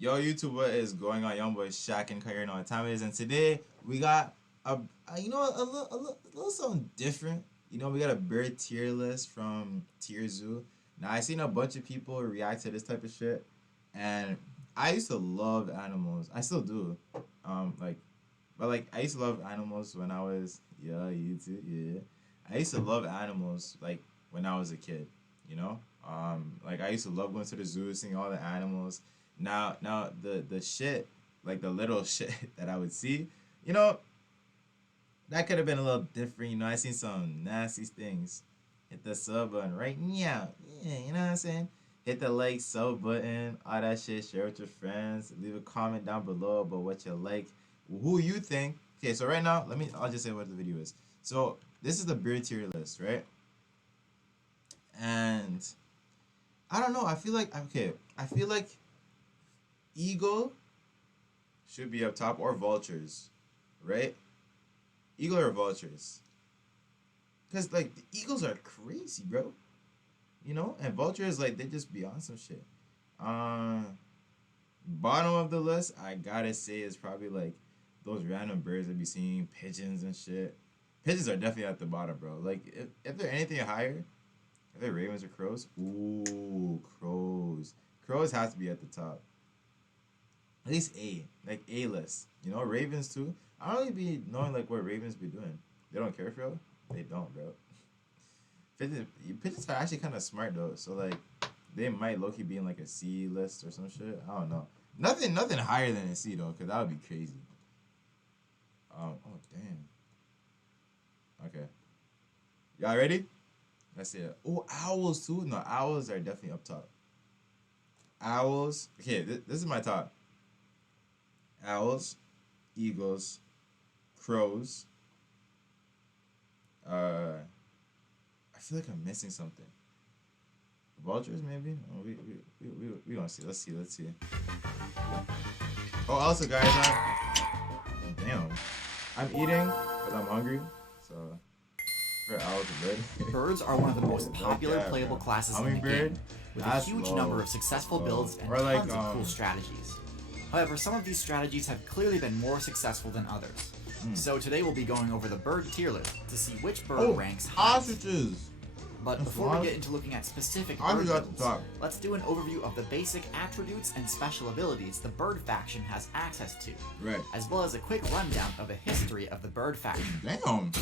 Yo, YouTube, what is going on? Young boy Shaq and Kyrie know what time it is, and today we got a little something different. We got a bird tier list from Tier Zoo. Now I seen a bunch of people react to this type of shit, and I used to love animals. I still do. Like, but like I used to love animals when I was YouTube, yeah. I used to love animals like when I was a kid. You know, like I used to love going to the zoo, seeing all the animals. Now the shit, like the little shit that I would see, you know, that could have been a little different. I seen some nasty things. Hit the sub button right now. Yeah, you know what I'm saying? Hit the like, sub button, all that shit. Share with your friends. Leave a comment down below about what you like, who you think. Okay, so right now, I'll just say what the video is. So this is the beer tier list, right? And I don't know. I feel like eagle should be up top or vultures, right? Eagle or vultures. Because, like, the Eagles are crazy, bro. And vultures, like, they just be on some shit. Uh, Bottom of the list, I gotta say, is probably, like, those random birds that be seeing, pigeons and shit. Pigeons are definitely at the bottom, bro. Like, if they're anything higher, if they're ravens or crows, ooh, crows. Crows have to be at the top. At least A, like A list. Ravens too. I don't really be knowing like what ravens be doing. They don't care for real. They don't, bro. Pigeons are actually kind of smart though. So like, they might low key be in like a C list or some shit. I don't know. Nothing higher than a C though, cause that would be crazy. Oh damn. Okay. Y'all ready? Let's see it. Oh, owls too. No, owls are definitely up top. Owls. Okay, this is my top. Owls, eagles, crows. I feel like I'm missing something. Vultures, maybe. Oh, we gonna see. Let's see. Oh, also, guys, I'm eating because I'm hungry. So, for owls and bird. Birds are one of the most popular playable classes in the game, with a huge number of successful builds and tons of cool strategies. However, some of these strategies have clearly been more successful than others. So today we'll be going over the bird tier list to see which bird ranks highest. Ostriches! But before we get into looking at specific bird builds, let's do an overview of the basic attributes and special abilities the bird faction has access to, as well as a quick rundown of the history of the bird faction. Damn!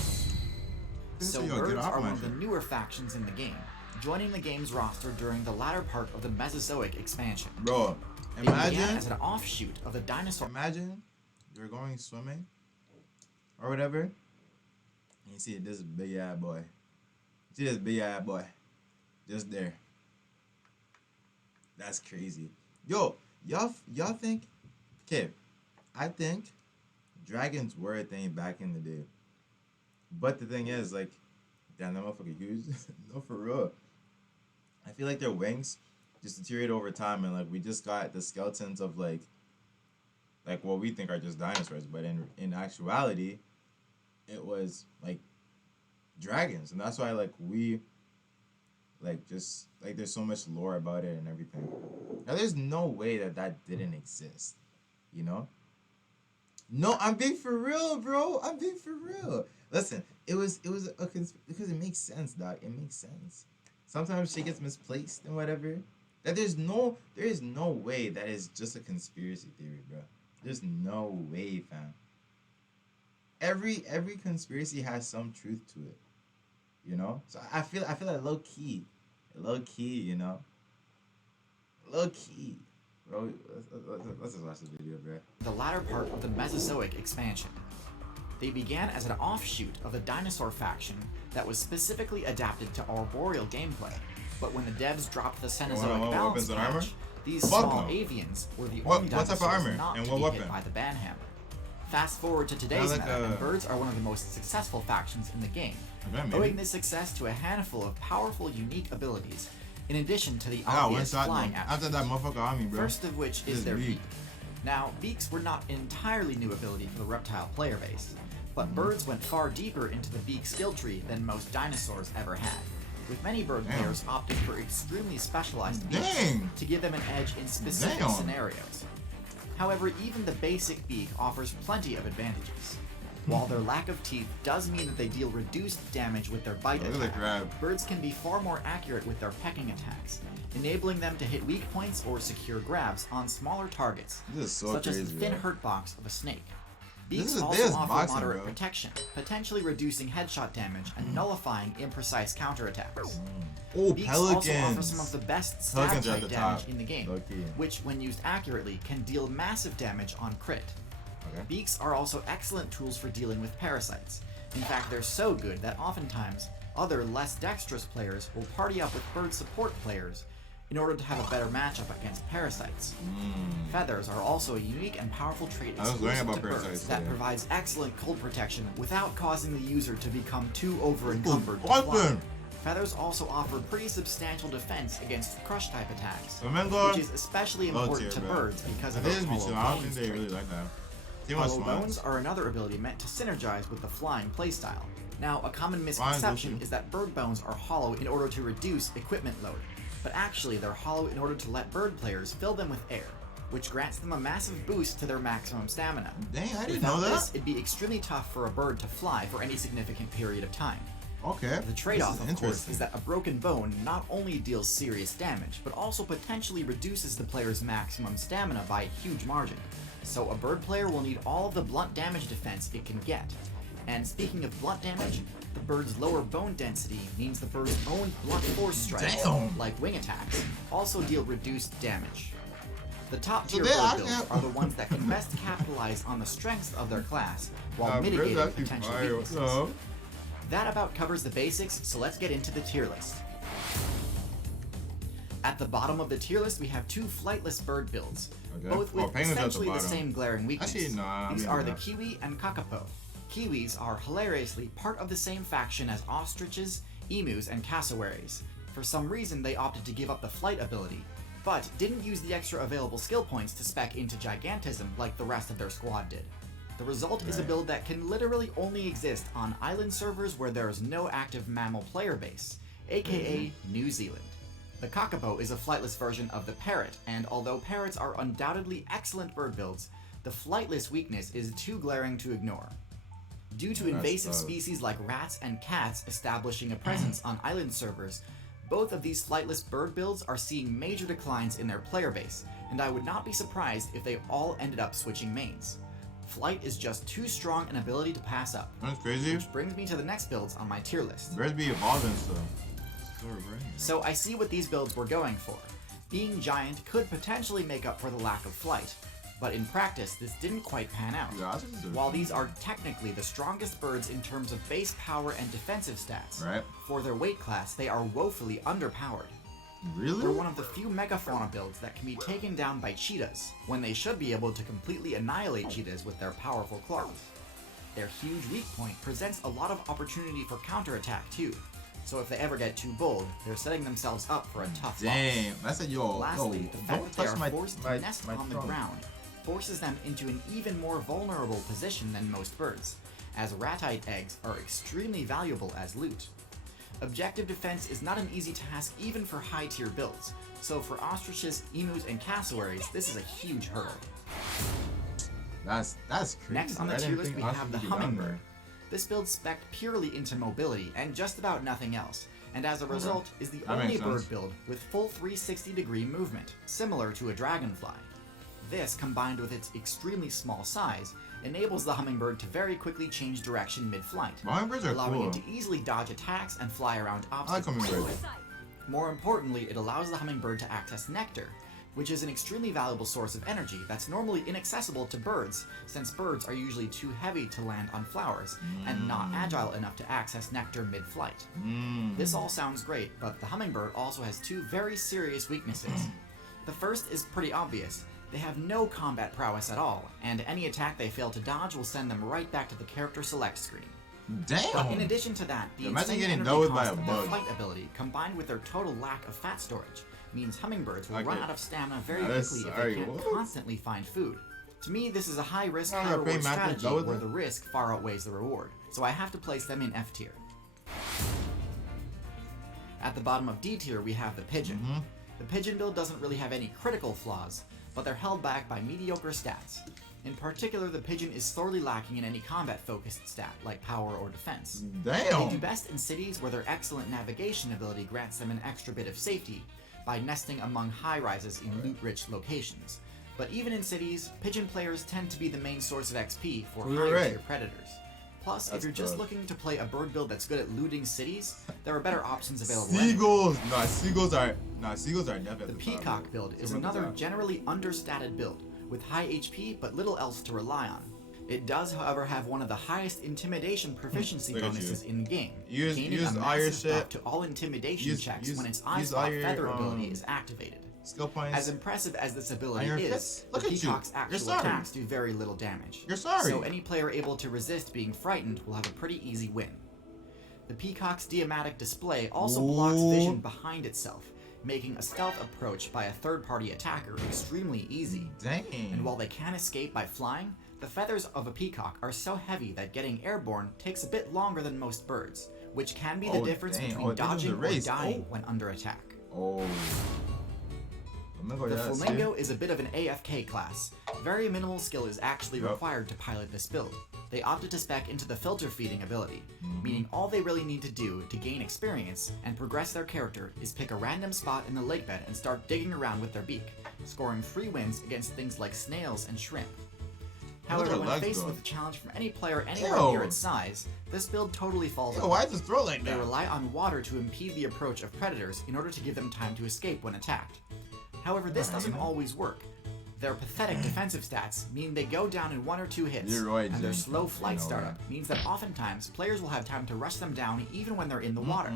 So birds are one of the newer factions in the game, joining the game's roster during the latter part of the Mesozoic expansion. Bro, imagine it began as an offshoot of the dinosaur. Imagine you're going swimming or whatever, and you see this big ass boy. See this big ass boy, just there. That's crazy. Yo, y'all think? Okay, I think dragons were a thing back in the day, but the thing is, like, damn, that motherfucker huge. No, for real. I feel like their wings just deteriorate over time, and like we just got the skeletons of like what we think are just dinosaurs, but in actuality, it was like dragons, and that's why like we like just like there's so much lore about it and everything. Now there's no way that didn't exist, No, I'm being for real, bro. I'm being for real. Listen, it was because it makes sense, dog. It makes sense. Sometimes shit gets misplaced and whatever. That there is no way that is just a conspiracy theory, bro. There's no way, fam. Every conspiracy has some truth to it, So I feel like low key, low key, bro. Let's just watch the video, bro. The latter part of the Mesozoic expansion. They began as an offshoot of the dinosaur faction that was specifically adapted to arboreal gameplay. But when the devs dropped the Cenozoic balance patch, these small avians were the only dinosaurs not to be hit by the banhammer. Fast forward to today's meta, and birds are one of the most successful factions in the game, owing this success to a handful of powerful, unique abilities, in addition to the obvious flying attributes, first of which is their beak. Now, beaks were not an entirely new ability for the reptile player base, but birds went far deeper into the beak skill tree than most dinosaurs ever had, with many bird players opting for extremely specialized beaks to give them an edge in specific scenarios. However, even the basic beak offers plenty of advantages. While their lack of teeth does mean that they deal reduced damage with their bite Look at the attack, grab. birds can be far more accurate with their pecking attacks, enabling them to hit weak points or secure grabs on smaller targets, This is so such crazy, as the thin bro. hurt box of a snake. This Beaks is also offer boxing, moderate bro. protection, potentially reducing headshot damage and nullifying imprecise counterattacks. Oh, Beaks also offer pelicans. some of the best stab Pelicans are at type the damage top. in the game, Low-key. which, when used accurately, can deal massive damage on crit. Okay. Beaks are also excellent tools for dealing with parasites. In fact, they're so good that oftentimes other less dexterous players will party up with bird support players in order to have a better matchup against parasites. Feathers are also a unique and powerful trait I was learning exclusive about to birds parasites that today. provides excellent cold protection without causing the user to become too over-encumbered to What fly. the? Feathers also offer pretty substantial defense against crush-type attacks, Remember? which is especially Low important tier, to bro. birds because I of think their it's hollow between. I don't think bones they trait. really like that. Too much Hollow fun. bones are another ability meant to synergize with the flying playstyle. Now, a common misconception Gucci. is that bird bones are hollow in order to reduce equipment load, but actually they're hollow in order to let bird players fill them with air, which grants them a massive boost to their maximum stamina. Dang, I didn't Without know this, that. it'd be extremely tough for a bird to fly for any significant period of time. Okay. The trade-off, This is of course, interesting. is that a broken bone not only deals serious damage, but also potentially reduces the player's maximum stamina by a huge margin. So a bird player will need all of the blunt damage defense it can get. And speaking of blunt damage, the bird's lower bone density means the bird's own blunt force strikes, Damn. like wing attacks, also deal reduced damage. The top tier they bird actually builds have- are the ones that can best capitalize on the strengths of their class while Birds mitigating actually potential fire. weaknesses. So, That about covers the basics, so let's get into the tier list. At the bottom of the tier list, we have two flightless bird builds, Okay. both with penguins at the essentially the bottom. same glaring weakness. Actually, nah, These I are mean, the that. kiwi and kakapo. Kiwis are hilariously part of the same faction as ostriches, emus, and cassowaries. For some reason, they opted to give up the flight ability, but didn't use the extra available skill points to spec into gigantism like the rest of their squad did. The result is a Right. build that can literally only exist on island servers where there is no active mammal player base, aka New Zealand. The kakapo is a flightless version of the parrot, and although parrots are undoubtedly excellent bird builds, the flightless weakness is too glaring to ignore. Due to That's invasive tough. species like rats and cats establishing a presence on island servers, both of these flightless bird builds are seeing major declines in their player base, and I would not be surprised if they all ended up switching mains. Flight is just too strong an ability to pass up. that's crazy. Which brings me to the next builds on my tier list. Birds be evolving still. So I see what these builds were going for. Being giant could potentially make up for the lack of flight, but in practice this didn't quite pan out. Yeah, I think it's a- While these are technically the strongest birds in terms of base power and defensive stats, Right. for their weight class they are woefully underpowered. Really? They're one of the few megafauna builds that can be taken down by cheetahs, when they should be able to completely annihilate cheetahs with their powerful claws. Their huge weak point presents a lot of opportunity for counterattack too, so if they ever get too bold, they're setting themselves up for a tough Damn, I said yo, Lastly, yo, the fact don't that they touch are my forced my to nest my on the trunk. ground forces them into an even more vulnerable position than most birds, as ratite eggs are extremely valuable as loot. Objective defense is not an easy task even for high-tier builds, so for ostriches, emus, and cassowaries, this is a huge hurdle. That's crazy. Next on the I tier didn't list, think we ostriches have the would be down hummingbird. there. This build spec'd purely into mobility and just about nothing else, and as a result is the That only makes bird sense. build with full 360-degree movement, similar to a dragonfly. This, combined with its extremely small size, enables the hummingbird to very quickly change direction mid-flight, Hummingbirds are allowing cool. it to easily dodge attacks and fly around I like obstacles. hummingbirds. More importantly, it allows the hummingbird to access nectar, which is an extremely valuable source of energy that's normally inaccessible to birds, since birds are usually too heavy to land on flowers and not agile enough to access nectar mid-flight. This all sounds great, but the hummingbird also has two very serious weaknesses. The first is pretty obvious. They have no combat prowess at all, and any attack they fail to dodge will send them right back to the character select screen. But in Damn. addition to that, the Imagine insane getting energy dealt with by cost a of their bug. flight ability, combined with their total lack of fat storage, means hummingbirds will Okay. run out of stamina very That is- quickly if sorry, they can't what? constantly find food. To me, this is a high-risk, Oh, high-reward pay Matt to strategy deal with where it? the risk far outweighs the reward, so I have to place them in F tier. At the bottom of D tier, we have the pigeon. The pigeon build doesn't really have any critical flaws, but they're held back by mediocre stats. In particular, the pigeon is sorely lacking in any combat-focused stat, like power or defense. Damn. They do best in cities where their excellent navigation ability grants them an extra bit of safety by nesting among high-rises in loot-rich locations. But even in cities, pigeon players tend to be the main source of XP for higher-tier predators. Plus, if you're just looking to play a bird build that's good at looting cities, there are better options available. Seagulls! Seagulls are definitely the peacock build is another generally understated build, with high HP but little else to rely on. It does, however, have one of the highest intimidation proficiency bonuses in the game, gaining a massive buff to all intimidation checks when its eye spot feather ability is activated. Skill points. As impressive as this ability is, the peacock's actual attacks do very little damage. So any player able to resist being frightened will have a pretty easy win. The peacock's diamatic display also blocks vision behind itself, making a stealth approach by a third-party attacker extremely easy. Dang. And while they can escape by flying, the feathers of a peacock are so heavy that getting airborne takes a bit longer than most birds, which can be the difference between dodging or dying when under attack. The flamingo is a bit of an AFK class. Very minimal skill is actually required to pilot this build. They opted to spec into the filter feeding ability, meaning all they really need to do to gain experience and progress their character is pick a random spot in the lake bed and start digging around with their beak, scoring free wins against things like snails and shrimp. However, when faced with a challenge from any player anywhere near its size, this build totally falls apart. Why does throw like that? They rely on water to impede the approach of predators in order to give them time to escape when attacked. However, this doesn't always work. Their pathetic defensive stats mean they go down in 1 or 2 hits, and their slow flight startup means that oftentimes players will have time to rush them down even when they're in the water.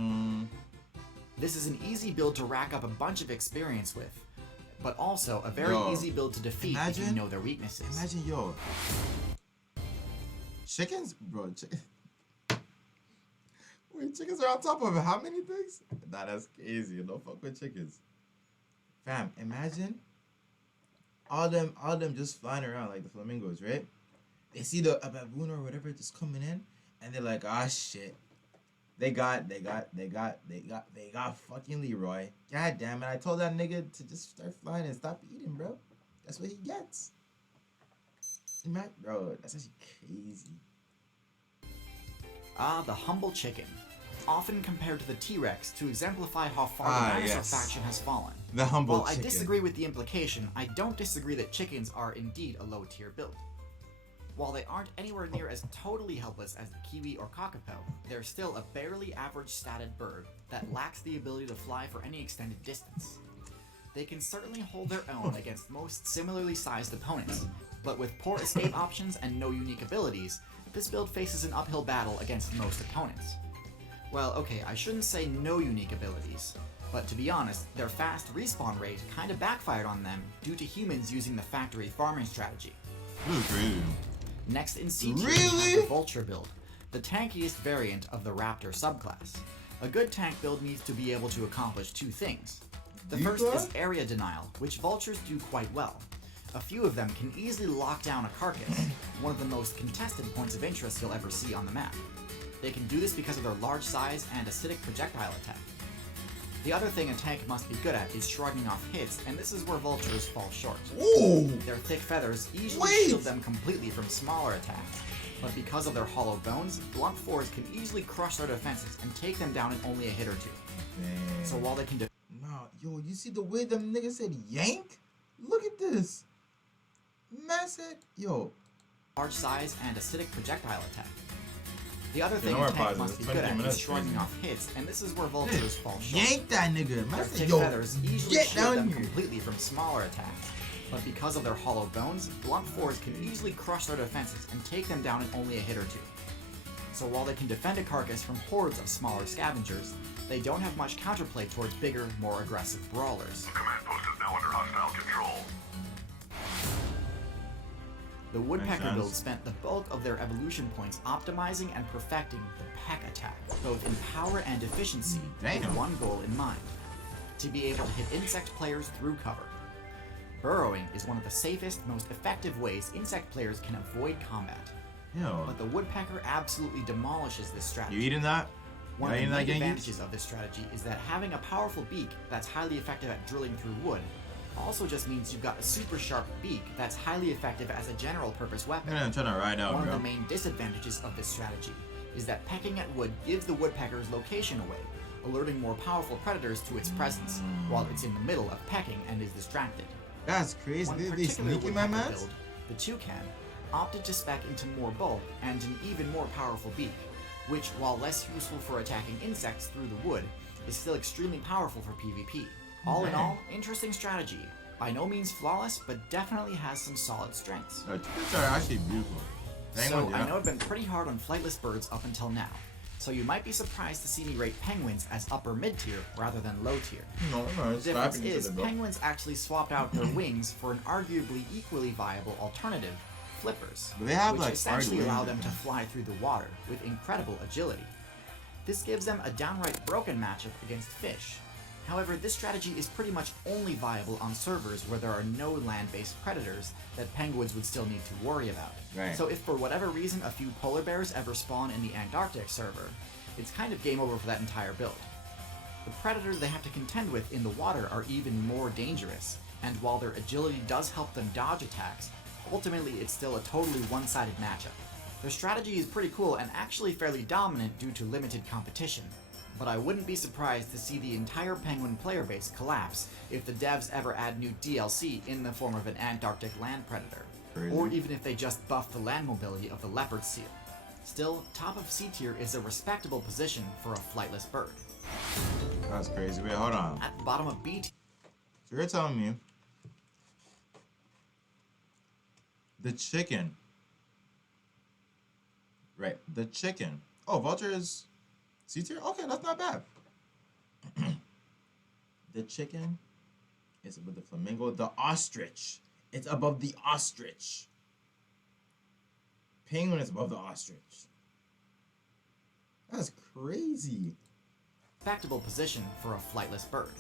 This is an easy build to rack up a bunch of experience with, but also a very easy build to defeat if you know their weaknesses. Imagine, chickens, bro. Wait, chickens are on top of how many things? Nah, that's crazy. Don't fuck with chickens. Fam, imagine all them just flying around like the flamingos, right? They see a baboon or whatever just coming in, and they're like, ah, shit. They got fucking Leroy. God damn it! I told that nigga to just start flying and stop eating, bro. That's what he gets. Bro, that's actually crazy. The humble chicken, often compared to the T-Rex to exemplify how far the dinosaur faction has fallen. The humble While chicken. I disagree with the implication, I don't disagree that chickens are indeed a low-tier build. While they aren't anywhere near as totally helpless as the kiwi or kakapo, they're still a barely average statted bird that lacks the ability to fly for any extended distance. They can certainly hold their own against most similarly sized opponents, but with poor escape options and no unique abilities, this build faces an uphill battle against most opponents. Well, okay, I shouldn't say no unique abilities, but to be honest, their fast respawn rate kinda backfired on them due to humans using the factory farming strategy. Crazy. Next in C tier, we have the Vulture build, the tankiest variant of the Raptor subclass. A good tank build needs to be able to accomplish 2 things. The first is area denial, which Vultures do quite well. A few of them can easily lock down a carcass, one of the most contested points of interest you'll ever see on the map. They can do this because of their large size and acidic projectile attack. The other thing a tank must be good at is shrugging off hits, and this is where Vultures fall short. Ooh. Their thick feathers easily shield them completely from smaller attacks, but because of their hollow bones, blunt fours can easily crush their defenses and take them down in only a hit or 2. Dang. So while they can you see the way them niggas said yank? Look at this. Man said, large size and acidic projectile attack. The other thing a tank must be good at is shrugging off hits, and this is where Vultures fall short. Yank that nigga. Their thick feathers easily shield them completely from smaller attacks, but because of their hollow bones, blunt fours can easily crush their defenses and take them down in only a hit or 2. So while they can defend a carcass from hordes of smaller scavengers, they don't have much counterplay towards bigger, more aggressive brawlers. The command post is now under hostile control. The Woodpecker build spent the bulk of their evolution points optimizing and perfecting the peck attack, both in power and efficiency, with one goal in mind: to be able to hit insect players through cover. Burrowing is one of the safest, most effective ways insect players can avoid combat. But the Woodpecker absolutely demolishes this strategy. You eating that? One of the main advantages of this strategy is that having a powerful beak that's highly effective at drilling through wood also just means you've got a super sharp beak that's highly effective as a general purpose weapon. I'm trying to ride out, One bro. of the main disadvantages of this strategy is that pecking at wood gives the woodpecker's location away, alerting more powerful predators to its presence while it's in the middle of pecking and is distracted. That's crazy. One They particular sneaky, my woodpecker man. build, the toucan, opted to spec into more bulk and an even more powerful beak, which, while less useful for attacking insects through the wood, is still extremely powerful for PvP. All in all, interesting strategy. By no means flawless, but definitely has some solid strengths. Toucans are actually beautiful. So, I know I've been pretty hard on flightless birds up until now, so you might be surprised to see me rate penguins as upper mid-tier rather than low tier. No, The it's difference slapping each is, other, bro. penguins actually swapped out their wings for an arguably equally viable alternative, flippers, But they have, which like, essentially hard allow wings, them to man. fly through the water with incredible agility. This gives them a downright broken matchup against fish. However, this strategy is pretty much only viable on servers where there are no land-based predators that penguins would still need to worry about. Right. So if for whatever reason a few polar bears ever spawn in the Antarctic server, it's kind of game over for that entire build. The predators they have to contend with in the water are even more dangerous, and while their agility does help them dodge attacks, ultimately it's still a totally one-sided matchup. Their strategy is pretty cool and actually fairly dominant due to limited competition, but I wouldn't be surprised to see the entire penguin player base collapse if the devs ever add new DLC in the form of an Antarctic land predator, Crazy. or even if they just buff the land mobility of the leopard seal. Still, top of C tier is a respectable position for a flightless bird. That's crazy. Wait, hold on. At the bottom of B tier, So you're telling me the chicken. Right, the chicken. Oh, vulture is C tier? Okay, that's not bad. The chicken is above the flamingo. The ostrich. It's above the ostrich. Penguin is above the ostrich. That's crazy. respectable position for a flightless bird.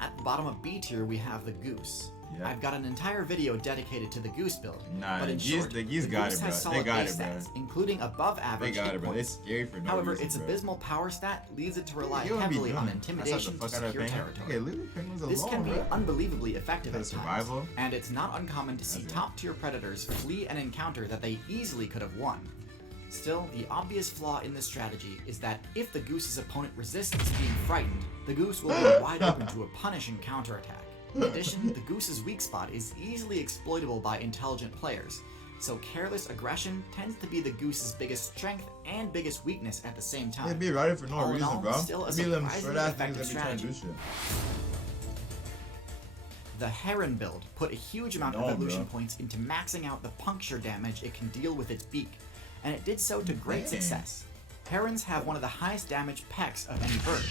At the bottom of B tier, we have the goose. Yeah. I've got an entire video dedicated to the goose build. Nah, but in the geese- short, the geese the got goose it, bro. has They solid got base it, bro. stats, including above They average got hit it, bro. They're points. scary for no However, reason, its bro. abysmal power stat leads it to rely You wouldn't be heavily on doing. intimidation to That's not the fuck out secure of penguin. territory. Okay, leave the penguins This alone, can be bro. unbelievably effective For at survival? times, and it's not uncommon to see That's it. top-tier predators flee an encounter that they easily could have won. Still, the obvious flaw in this strategy is that if the goose's opponent resists being frightened, the goose will be wide open to a punishing counterattack. In addition, the goose's weak spot is easily exploitable by intelligent players, so careless aggression tends to be the goose's biggest strength and biggest weakness at the same time. They be running for no All in reason, all, bro. still a They be them surprisingly short ass niggas effective that be trying to do strategy. shit. The Heron build put a huge amount No, of evolution bro. points into maxing out the puncture damage it can deal with its beak, and it did so to great Dang. success. Herons have one of the highest damage pecks of any bird,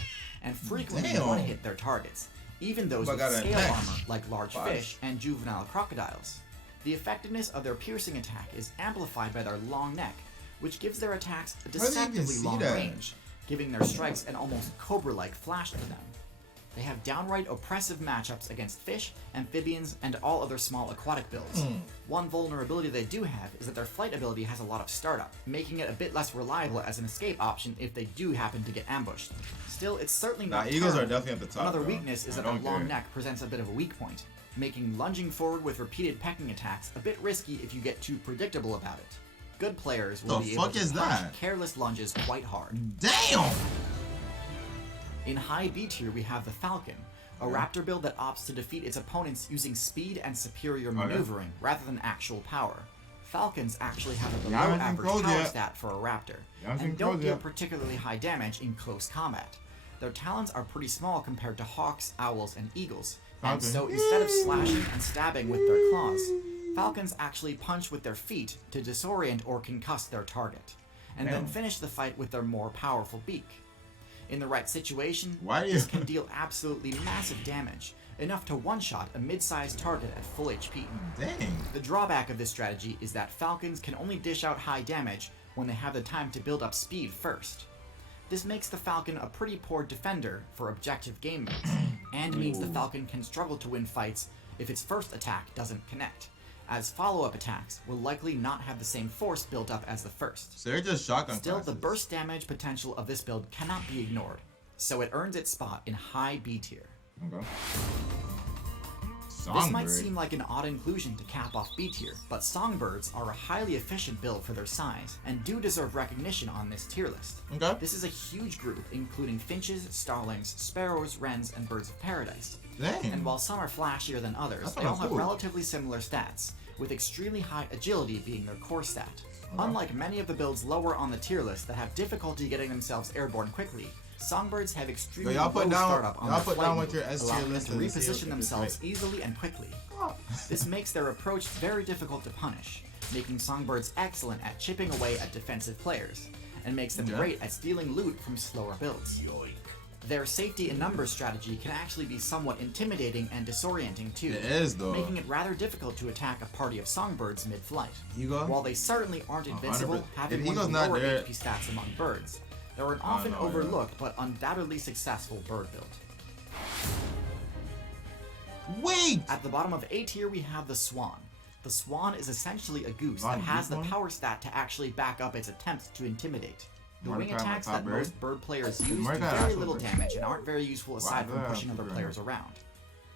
and frequently Damn. one-hit their targets, even those But with got a scale neck. armor like large Five. fish and juvenile crocodiles. The effectiveness of their piercing attack is amplified by their long neck, which gives their attacks a do you even deceptively see long that? range, giving their strikes an almost cobra-like flash to them. They have downright oppressive matchups against fish, amphibians, and all other small aquatic builds. One vulnerability they do have is that their flight ability has a lot of startup, making it a bit less reliable as an escape option if they do happen to get ambushed. Still, it's certainly Nah, not eagles are terrible. definitely at the top. Another bro. weakness is I that their don't long care. neck presents a bit of a weak point, making lunging forward with repeated pecking attacks a bit risky if you get too predictable about it. Good players will The be able fuck to is punch that? careless lunges quite hard. Damn! In high B tier, we have the Falcon, a raptor build that opts to defeat its opponents using speed and superior yeah. maneuvering rather than actual power. Falcons actually have a You haven't below seen average crows power yet. stat for a raptor, You haven't seen and don't crows deal yet. particularly high damage in close combat. Their talons are pretty small compared to hawks, owls, and eagles, and Falcon. so instead of slashing and stabbing with their claws, falcons actually punch with their feet to disorient or concuss their target, and then Damn. finish the fight with their more powerful beak. In the right situation, Why do you- this can deal absolutely massive damage, enough to one-shot a mid-sized target at full HP. Dang. The drawback of this strategy is that falcons can only dish out high damage when they have the time to build up speed first. This makes the falcon a pretty poor defender for objective game modes, and means the falcon can struggle to win fights if its first attack doesn't connect, as follow-up attacks will likely not have the same force built up as the first. So they're just shotgun Still, the classes. burst damage potential of this build cannot be ignored, so it earns its spot in high B tier. Okay. This might Songbird. seem like an odd inclusion to cap off B tier, but songbirds are a highly efficient build for their size, and do deserve recognition on this tier list. Okay. This is a huge group, including finches, starlings, sparrows, wrens, and birds of paradise. Dang. And while some are flashier than others, That's they all kinda have cool. relatively similar stats, with extremely high agility being their core stat. Unlike many of the builds lower on the tier list that have difficulty getting themselves airborne quickly, songbirds have extremely Yo, y'all low put down- startup on y'all their put flight down what move, your S tier allowing them list to is and see reposition if it's themselves right. easily and quickly. Oh. This makes their approach very difficult to punish, making songbirds excellent at chipping away at defensive players, and makes them Yeah. great at stealing loot from slower builds. Their safety in numbers strategy can actually be somewhat intimidating and disorienting too, It is, though. making it rather difficult to attack a party of songbirds mid-flight. Eagle? While they certainly aren't invincible, 100%. having If one of Eagle's the not lower there- HP stats among birds, they're an often no, yeah. overlooked but undoubtedly successful bird build. Wait! At the bottom of A tier, we have the Swan. The Swan is essentially a goose Swan that has the goose one? power stat to actually back up its attempts to intimidate. The wing Mordecai, my attacks top that bird? most bird players use do Mordecai very actual little bird. damage and aren't very useful aside from yeah, pushing other super players around.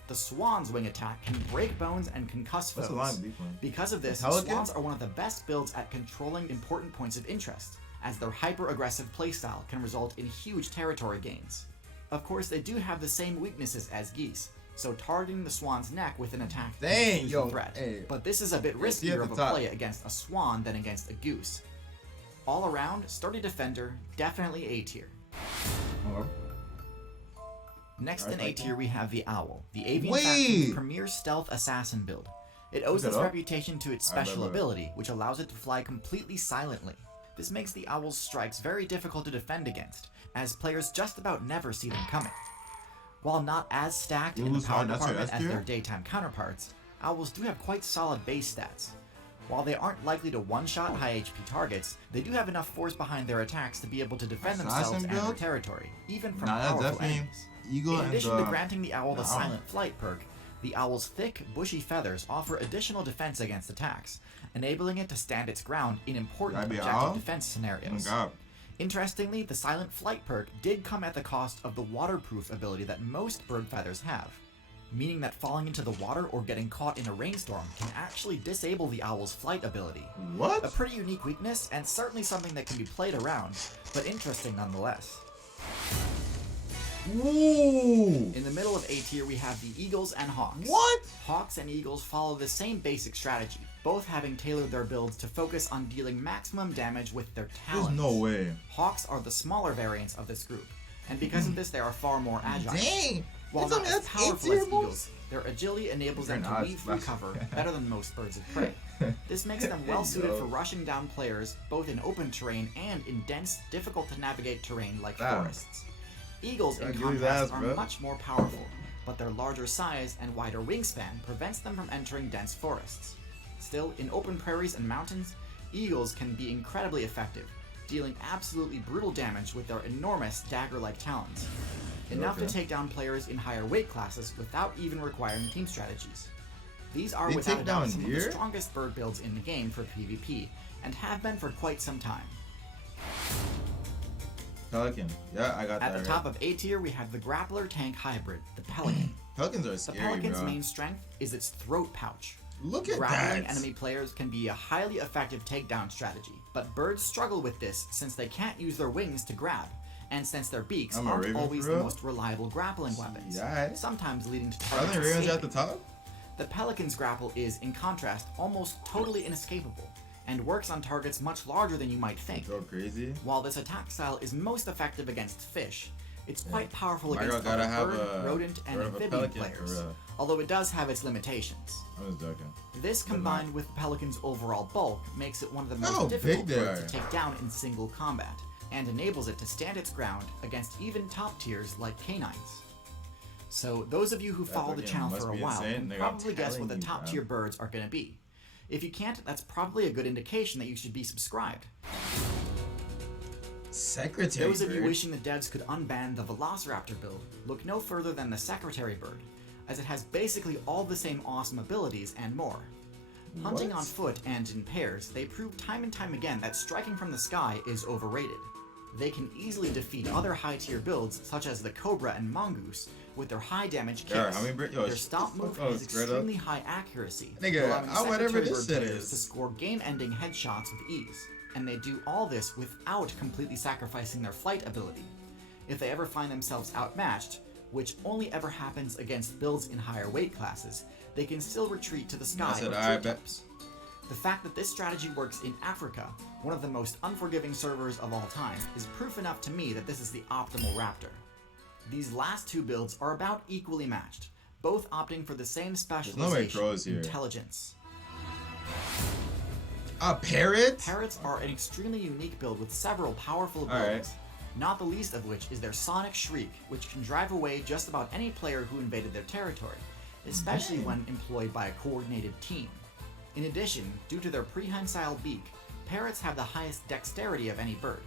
The Swan's wing attack can break bones and concuss What's the foes. line deep one? Because of this, Pelican? Swans are one of the best builds at controlling important points of interest, as their hyper-aggressive playstyle can result in huge territory gains. Of course, they do have the same weaknesses as geese, so targeting the Swan's neck with an attack Dang, is yo, a threat. hey. But this is a bit Let's see at riskier the of a top. play against a Swan than against a goose. All around, sturdy defender, definitely A tier. Okay. Next Alright, in A like- tier we have the Owl, the avian Wait! faction's premier stealth assassin build. It owes Look it its up. reputation to its Alright, special bet. ability, which allows it to fly completely silently. This makes the Owl's strikes very difficult to defend against, as players just about never see them coming. While not as stacked in the Ooh, power that's your department S as tier? their daytime counterparts, Owls do have quite solid base stats. While they aren't likely to one-shot high HP targets, they do have enough force behind their attacks to be able to defend Assassin themselves and their build? territory, even from Nah, that's powerful definitely enemies. Eagle In and addition to granting the owl the owl. silent flight perk, the owl's thick, bushy feathers offer additional defense against attacks, enabling it to stand its ground in important That'd be objective owl? defense Oh scenarios. God. Interestingly, the silent flight perk did come at the cost of the waterproof ability that most bird feathers have, meaning that falling into the water or getting caught in a rainstorm can actually disable the owl's flight ability. A What? pretty unique weakness, and certainly something that can be played around, but interesting nonetheless. Ooh. In the middle of A tier, we have the Eagles and Hawks. What? Hawks and Eagles follow the same basic strategy, both having tailored their builds to focus on dealing maximum damage with their There's talents. no way. Hawks are the smaller variants of this group, and because of this, they are far more agile. Dang. While That's not only- as that's powerful A as tier moves? Eagles, their agility enables them You're to not weave through splash. cover better than most birds of prey. This makes them well suited Yo. for rushing down players, both in open terrain and in dense, difficult to navigate terrain like Damn. forests. Eagles, in Achilles contrast, ass, are bro. much more powerful, but their larger size and wider wingspan prevents them from entering dense forests. Still, in open prairies and mountains, eagles can be incredibly effective, dealing absolutely brutal damage with their enormous dagger-like talons. Enough to Okay. take down players in higher weight classes without even requiring team strategies. These are They without take a doubt down some of deer? the strongest bird builds in the game for PvP, and have been for quite some time. Pelican. Yeah, I got that. At the right. top of A tier, we have the grappler tank hybrid, the Pelican. Pelicans are The scary, Pelican's bro. main strength is its throat pouch. Look at Grappling that. enemy players can be a highly effective takedown strategy, but birds struggle with this since they can't use their wings to grab, and since their beaks I'm a aren't raven always for the real? most reliable grappling weapons, Yeah. sometimes leading to Are targets there ravens at the escaping. top? The Pelican's grapple is, in contrast, almost totally inescapable, and works on targets much larger than you might think. Go crazy. While this attack style is most effective against fish, it's quite powerful My against girl gotta other have bird, a rodent, and bird of a amphibian pelican for players, real. although it does have its limitations. I was joking. This, combined with the Pelican's overall bulk, makes it one of the How most difficult big they birds are. to take down in single combat, and enables it to stand its ground against even top tiers like canines. So those of you who That follow the fucking channel must for a be while insane, can nigga, I'm probably guess what the telling you, top bro. tier birds are going to be. If you can't, that's probably a good indication that you should be subscribed. Secretary. Those of you bird. wishing the devs could unban the Velociraptor build, look no further than the Secretary bird, as it has basically all the same awesome abilities and more. Hunting What? on foot and in pairs, they prove time and time again that striking from the sky is overrated. They can easily defeat other high-tier builds such as the Cobra and Mongoose, With their high damage There, kicks, hummingbird. Yo, their stomp move has spread up. extremely high accuracy, Nigga, allowing whatever secretary this bird shit players is. to score game-ending headshots with ease. And they do all this without completely sacrificing their flight ability. If they ever find themselves outmatched, which only ever happens against builds in higher weight classes, they can still retreat to the sky I said, with alright, treetops. The fact that this strategy works in Africa, one of the most unforgiving servers of all time, is proof enough to me that this is the optimal Raptor. These last two builds are about equally matched, both opting for the same specialization, pros here. intelligence. A parrot? Parrots are an extremely unique build with several powerful abilities, not the least of which is their sonic shriek, which can drive away just about any player who invaded their territory, especially when employed by a coordinated team. In addition, due to their prehensile beak, parrots have the highest dexterity of any bird,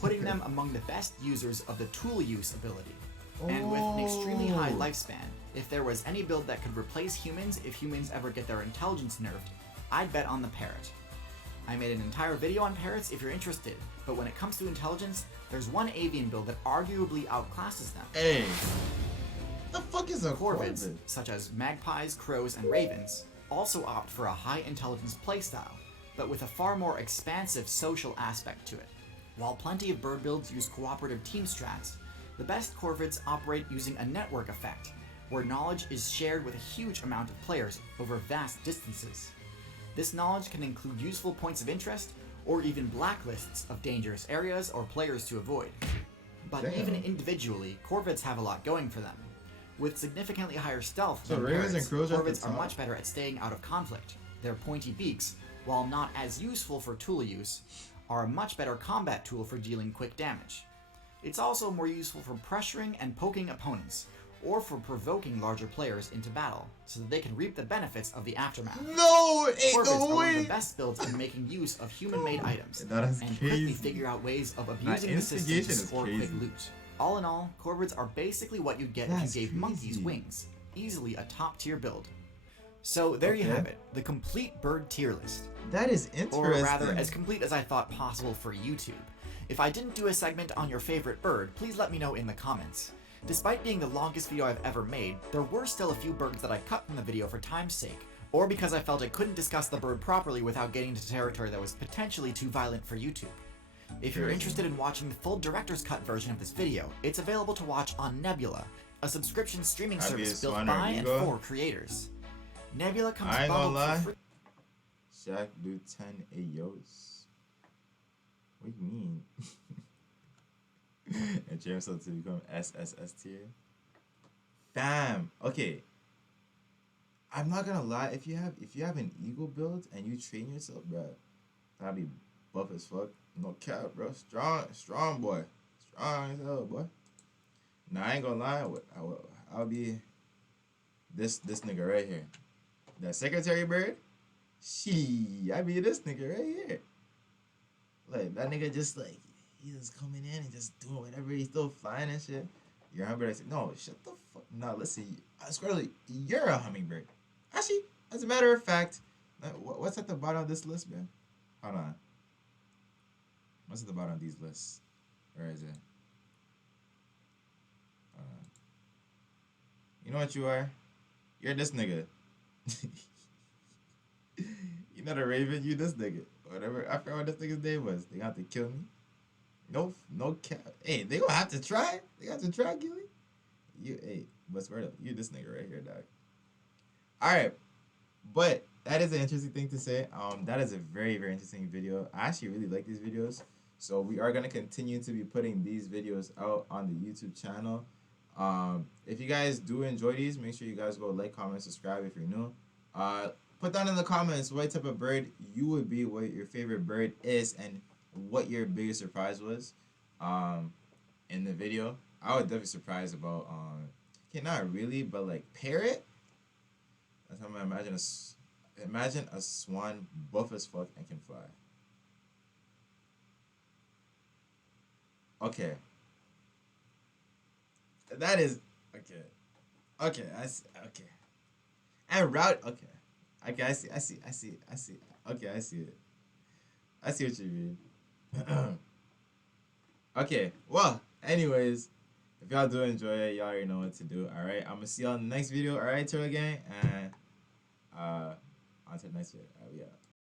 putting them among the best users of the tool use ability. And with an extremely high lifespan, if there was any build that could replace humans if humans ever get their intelligence nerfed, I'd bet on the parrot. I made an entire video on parrots if you're interested, but when it comes to intelligence, there's one avian build that arguably outclasses them. Hey. The fuck is a Corvids, corvid? such as magpies, crows, and ravens, also opt for a high intelligence playstyle, but with a far more expansive social aspect to it. While plenty of bird builds use cooperative team strats, the best corvids operate using a network effect, where knowledge is shared with a huge amount of players over vast distances. This knowledge can include useful points of interest, or even blacklists of dangerous areas or players to avoid. But Damn. even individually, corvids have a lot going for them. With significantly higher stealth So than ravens parrots, and crows are at the corvids are top? much better at staying out of conflict. Their pointy beaks, while not as useful for tool use, are a much better combat tool for dealing quick damage. It's also more useful for pressuring and poking opponents, or for provoking larger players into battle, so that they can reap the benefits of the aftermath. No, ain't Corvids no are one of way. the best builds in making use of human-made items, That is and crazy. quickly figure out ways of abusing the system to instigation is score crazy. quick loot. All in all, corvids are basically what you'd get That's if you gave monkeys crazy. wings. Easily a top-tier build. So there you Okay. have it, the complete bird tier list. That is interesting. Or rather, as complete as I thought possible for YouTube. If I didn't do a segment on your favorite bird, please let me know in the comments. Despite being the longest video I've ever made, there were still a few birds that I cut from the video for time's sake, or because I felt I couldn't discuss the bird properly without getting into territory that was potentially too violent for YouTube. If you're interested in watching the full director's cut version of this video, it's available to watch on Nebula, a subscription streaming service built Swan by and Amigo. for creators. Nebula comes I ain't gonna bundled lie. for free. Shaq do 10 AYOs. What do you mean? And James to become SSS tier. Fam. Okay. I'm not gonna lie. If you have an eagle build and you train yourself, bro, that'd be buff as fuck. No cap, bro. Strong boy. Strong as hell, boy. Nah, I ain't gonna lie. I'll be this nigga right here. That secretary bird. I be this nigga right here. Like that nigga just like he just coming in and just doing whatever. He's still flying and shit. You're a hummingbird. I said, no, shut the fuck. No, listen. Squirrely, you're a hummingbird. Actually, as a matter of fact, what's at the bottom of this list, man? Hold on. What's at the bottom of these lists? Where is it? You know what you are? You're this nigga. You not a raven, you this nigga. Whatever. I forgot what this nigga's name was. They got to kill me. No cap. Hey, they gonna have to try. They got to try, Gilly. But swear up, you this nigga right here, dog. Alright. But that is an interesting thing to say. That is a very, very interesting video. I actually really like these videos. So we are gonna continue to be putting these videos out on the YouTube channel. If you guys do enjoy these, make sure you guys go like, comment, subscribe if you're new. Put down in the comments what type of bird you would be, what your favorite bird is, and what your biggest surprise was in the video. I was definitely surprised about okay, not really, but like parrot. That's how I imagine a swan buff as fuck and can fly. Okay. That is okay. Okay, I see. Okay. And route. Okay. Okay, I see. Okay, I see it. I see what you mean. Okay. Well, anyways, If y'all do enjoy it, y'all already know what to do. All right, I'm gonna see y'all in the next video. All right, Turtle Gang, and on to the next video. All right, we out.